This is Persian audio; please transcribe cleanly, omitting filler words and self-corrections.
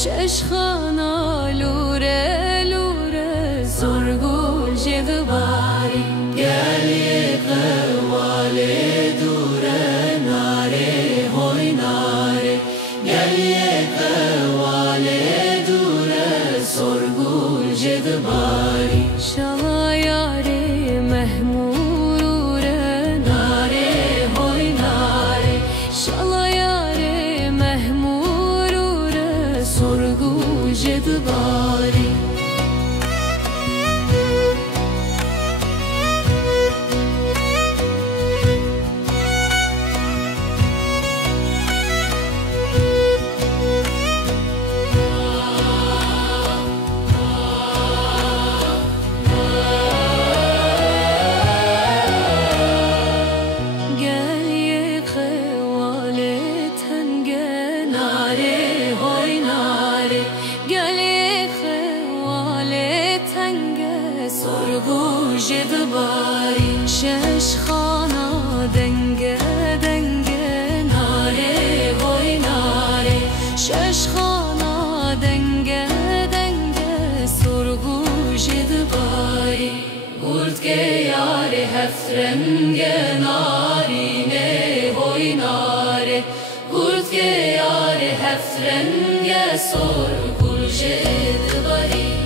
ششخانا لوره لوره زرگول جدباری گلی قواله دوره ناره هوی ناره گلی قواله دوره زرگول جدباری شلا یاره محموره ناره هوی ناره شلا یاره محموره زرگول جدباری جدباری ششخانا دنگه دنگه ناره وای ناره ششخانا دنگه دنگه سرگو جدباری گرد که یار هفترنگه نارینه وای ناره گرد که یار هفترنگه سرگو جدباری